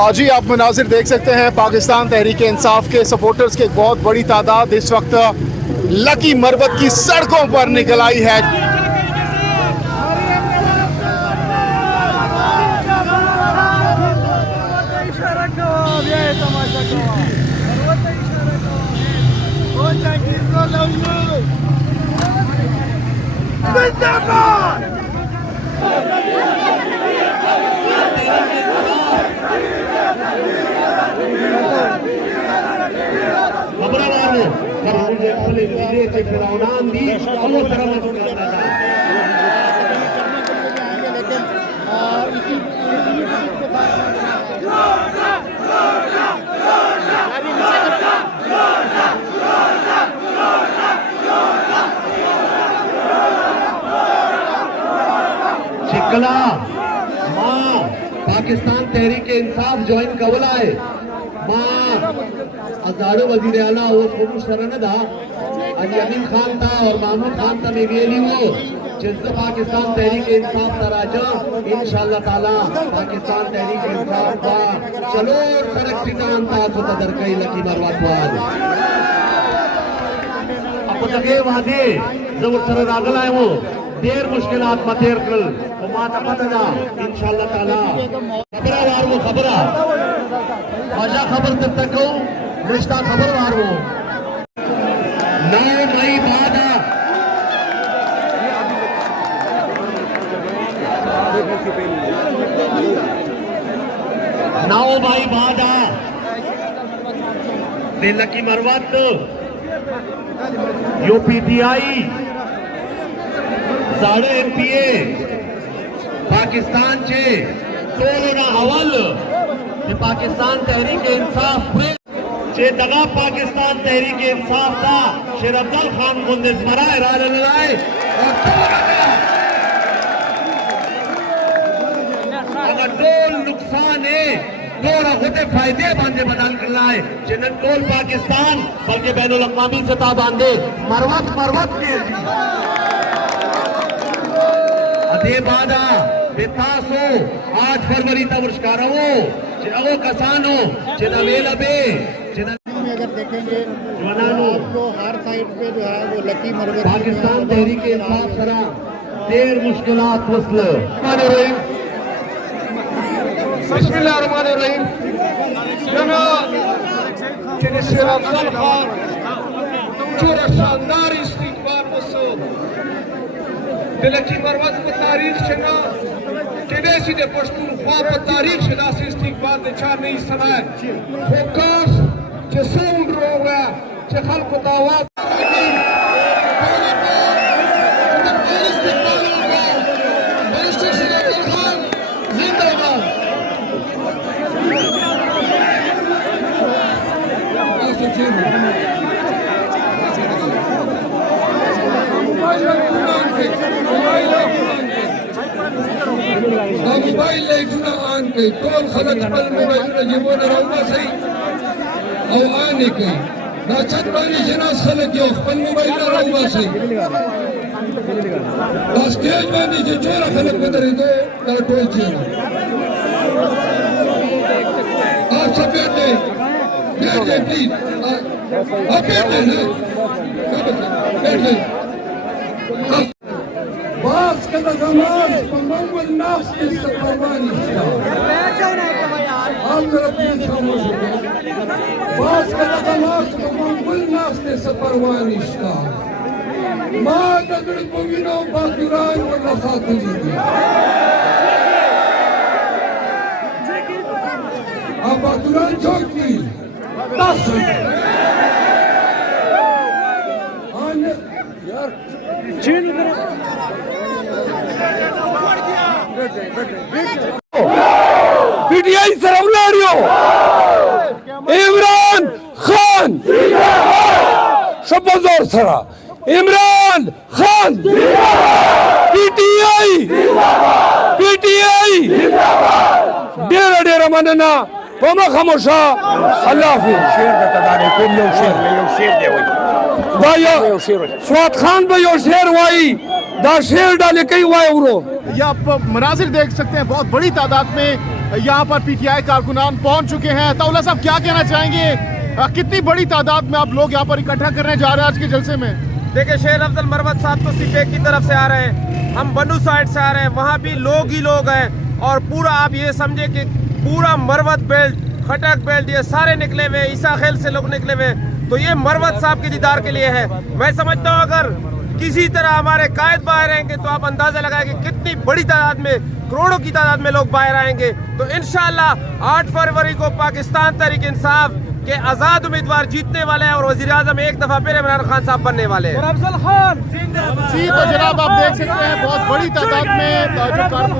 जी आप मनाजिर देख सकते हैं पाकिस्तान तहरीक इंसाफ के सपोर्टर्स की एक बहुत बड़ी तादाद इस वक्त लकी मरबत की सड़कों पर निकल आई है। शिकला मां पाकिस्तान तहरीक इंसाफ जॉइन कवला है मां हजारों वजीर आला वो पुरुष सरनदा अमीन खान था और महमूद खान था में गेली वो जिससे पाकिस्तान तहरीक इंसाफ तराजा इंशाअल्लाह ताला पाकिस्तान तहरीक इंसाफ का चलो सड़क सिद्धांत था तो तदर कई लकी मरवात वाद अब तक वादे जबर सर रागल है वो देर मुश्किलात मतेर कल तो माता पता इंशाअल्लाह ताला खबरा वार वो खबरा मजा खबर तक रिश्ता खबर वार वो 9 मई बाद 9 मई बाद लकी मरवत यूपीटीआई साढ़े एमपीए पाकिस्तान चे तोलना हवल पाकिस्तान तहरीक इंसाफ चे दगा पाकिस्तान तहरीक इंसाफ था शेर अफजल खान गुंदिस मराए राज लड़ाए अगर टोल नुकसान है थोड़ा होते फायदे बांधे बदल कर लाए जिन्हें टोल पाकिस्तान बल्कि बैनुल अक़वामी सतह बांधे मरवत के अदे बादा बेतासो 8 फरवरी तवर्षकारो जिनको कसानो जिन्हें वेलबे में अगर देखेंगे आपको हर साइड पे जो है वो लकी मरवत पाकिस्तान तहरीक इंसाफ सरा देर मुश्किलात वसल बिस्मिल्लाहिर्रहमानिर्रहीम जनाब शेर अफजल खान जो शानदार इस्तिकबाल वसो लकी मरवत की तारीख शना केने सीधे पश्तूनख्वा पर तारीख शना से इस्तिकबाल ने चार नहीं सनाए फोकस जो साउंड रोगा जो खल्क दावा मोबाइल लाइटना आन के टोल खलक पल मोबाइल जीवन रहुआ सही और आने के नाचत बानी जनास खलक यो पल मोबाइल रहुआ सही बस केज बानी जो चोरा खलक बदरे दो ना टोल चेना आप सब बैठे प्लीज आप बैठे बास का नमाज मंगल नास के सफरवानी आप जरा प्लीज खामोश हो जाइए बास का नमाज मंगल नास के सफरवानी मां नजर को विनो बाकुरान वला खातुली आप बाकुरान चौक की 10 यार चीन पीटीआई सरवलारियो इमरान खान शब्बोर सरा इमरान खान पीटीआई डेरा डेरा मनना वमा खामोशा अल्लाह हाफिज शेर का तदारे कोम लो शेर दे भाई स्वात खान भाई और शेर वाई दा शेर डाले कई वाई उरो ये आप मनाजिर देख सकते हैं बहुत बड़ी तादाद में यहाँ पर पीटीआई कारकुनान पहुंच चुके हैं। तौला साहब क्या कहना चाहेंगे, कितनी बड़ी तादाद में आप लोग यहाँ पर इकट्ठा करने जा रहे हैं आज के जलसे में? देखिए शेर अफजल मरवत साहब तो सिपेक की तरफ से आ रहे हैं, हम बन्नू साइड से आ रहे हैं, वहाँ भी लोग ही लोग हैं और पूरा आप ये समझे कि पूरा मरवत बेल्ट, खटक बेल्ट, ये सारे निकले हुए, ईसा खेल से लोग निकले हुए। तो ये मरवत साहब के दीदार के लिए है। मैं समझता हूँ अगर किसी तरह हमारे कायद बाहर रहेंगे तो आप अंदाजा लगाए कि कितनी बड़ी तादाद में, करोड़ों की तादाद में लोग बाहर आएंगे। तो इंशाल्लाह 8 फरवरी को पाकिस्तान तहरीक इंसाफ के आजाद उम्मीदवार जीतने वाले हैं और वजीर आजम एक दफा फिर इमरान खान साहब बनने वाले हैं। जी तो जनाब आप देख सकते हैं बहुत बड़ी तादाद में जो कारकुनान